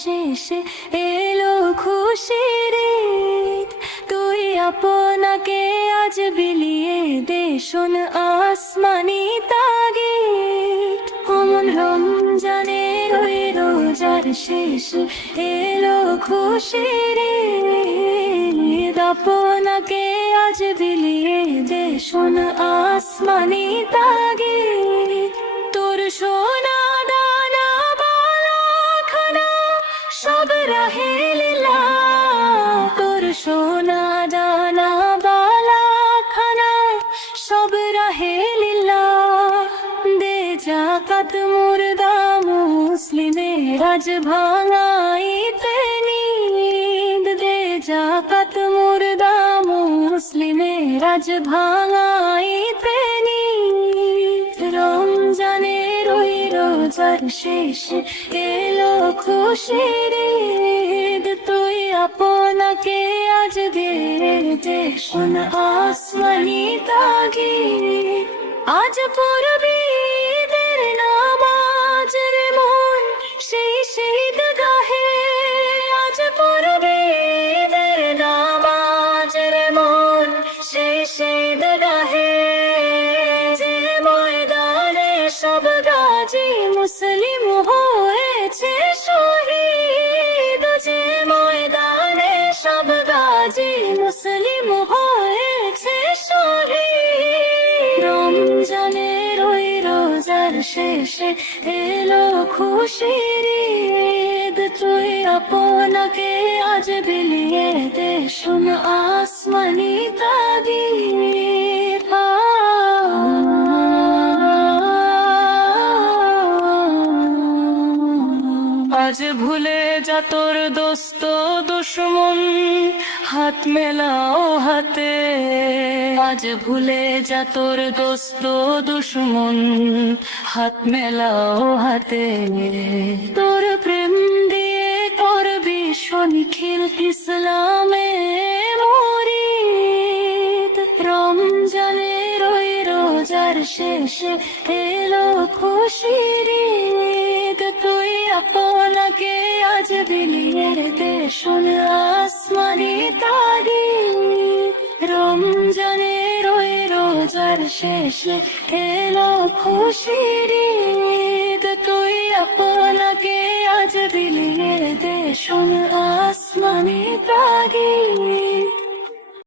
শেষে এলো খুশির ঈদ। তুই আপনাকে আজ বিলিয়ে দে শোন আসমানি তাগিদ। অমন রমজানের ওই রোজার শেষে এলো খুশির ঈদ। আপনাকে আজ বিলিয়ে দে শোন আসমানি তাগিদ। তোর সোনা দানা বালা খানা সব রাহে লীলা। তোর সোনা দানা বালা খানা সব রাহে লীলা। দে জাকাত মুর্দা মুসলিমের আজ ভাঙাইতে নিদ। দে জাকাত মুর্দা মুসলিমের আজ ভাঙাইতে নিদ। রমজানের ওই রোজার শেষে এলো খুশির ঈদ। তুই আপনাকে আজ দিয়ে দে শোন আসমানি তাগিদ। আজ পড়বি ঈদের নামাজ রে মন সেই শহীদ গাহে। আজ পড়বি ঈদের নামাজ রে মন সেই শহীদ গাহে। যে ময়দানে সব গাজী মুসলিম হয়েছে শহীদ। যে ময়দানে সব গাজী মুসলিম হয়েছে শহীদ। রমজানের ওই রোজার শেষে এলো খুশির ঈদ। তুই আপনাকে আজ বিলিয়ে দে শোন আসমানি তাগিদ। আজ ভুলে যা তোর দোস্ত দুশ্মন হাত মেলাও হাতে। আজ ভুলে যা তোর দোস্ত দুশ্মন হাত মেলাও হাতে। তোর প্রেম দিয়ে করবি শনিখিল ইসলামে মুরিদ। রমজানের ওই রোজার শেষে এলো খুশির ঈদ। তুই আপনাকে আজ বিলিয়ে দে শোন আসমানি তাগিদ। রমজানের ওই রোজার শেষে এলো খুশির ঈদ। তুই আপনাকে আজ বিলিয়ে দে শোন আসমানি তাগিদ।